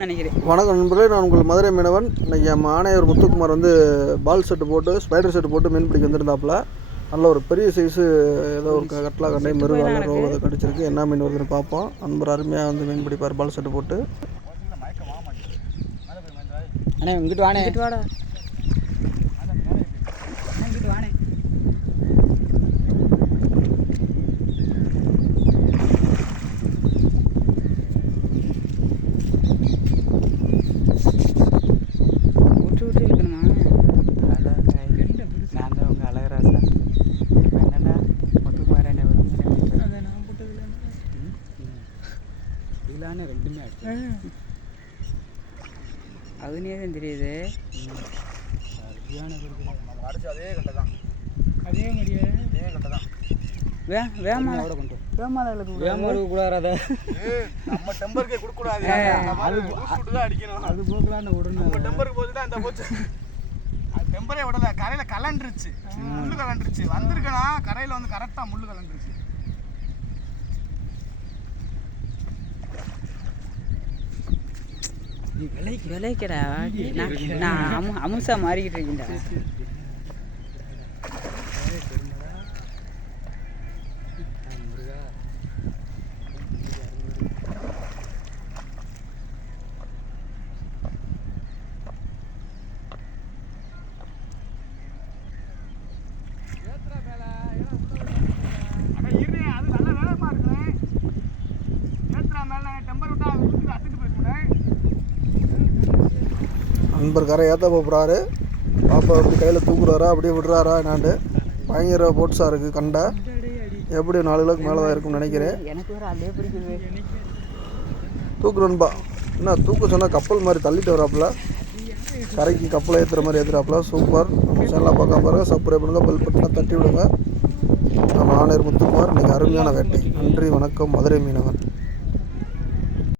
நினைக்கிறேன். வணக்கம் நண்பர்களே நான் உங்கள் மதுரை மீனவன். இன்னைக்கு என் ஆணையர் முத்துக்குமார் வந்து பால் செட்டு போட்டு ஸ்பைடர் செட்டு போட்டு மீன் பிடிக்க வந்திருந்தாப்புல. நல்ல ஒரு பெரிய சைஸு ஏதோ ஒரு க- கட்லா கண்டை மெருகால ரோவு அதை கடிச்சிருக்கு. என்ன மீன் வருதுன்னு பார்ப்போம். நண்பர் அருமையாக வந்து மீன் பிடிப்பார் பால் செட்டு போட்டு. அண்ணே இங்கிட்டு வாடா இங்கிட்டு வானே விட்டு விட்டு இழுக்கணுமா நான் தான் உங்கள் அழகராசா இப்போ என்னடா முத்துக்குமாரன் அதை நான் போட்டதில்லை இதிலான ரெண்டுமே அடிச்சு அதுனே தான் தெரியுது அதே மாதிரியே வே வேமா எவ்வளோ கொண்டு வேமால இழுக்க வேமாடு கூடாத நம்ம டெம்பருக்கே கொடுக்கூடாது தான் அடிக்கணும் அது போக்கலான்னு விடணும் டெம்பருக்கு போச்சுன்னா அந்த போச்சு அது டெம்பரே விடல கரையில கலண்டுருச்சு முள்ளு கலண்டுருச்சு வந்திருக்கனா கரையில வந்து கரெக்டா முள்ளு கலண்டுருச்சு நீ விளைக்கடா நான் நான் அமு அமுசா மாறிக்கிட்டு இருக்கேன்டா முருகா அட இரு அது நல்ல வேலைமா இருக்குண்ணே ஏத்துறா மேல டெம்பர் விட்டா அது சுத்தி அத்துட்டு போயிருக்கேன் நண்பர் கரை ஏற்ற போகிறாரு பாப்பா அப்படி கையில் தூக்குறாரா அப்படியே விடுறாரா என்னாண்டு. பயங்கர போட்ஸாக இருக்குது கண்டை. எப்படி நாலு கிலோக்கு மேலே தான் இருக்கும்னு நினைக்கிறேன். தூக்கு நண்பா. என்ன தூக்க சொன்னால் கப்பல் மாதிரி தள்ளிட்டு வராப்புல. கரைக்கு கப்பலை ஏற்றுற மாதிரி ஏற்றுறாப்புல சூப்பர் நம்ம சேனலாக பார்க்காம பாருங்க. சப்ஸ்கிரைப் பண்ணுங்கள் பெல் பட்டனை தட்டி விடுங்க. நம்ம ஆணையர் முத்துக்குமார் இன்றைக்கி அருமையான வேட்டை. நன்றி வணக்கம். மதுரை மீனவன்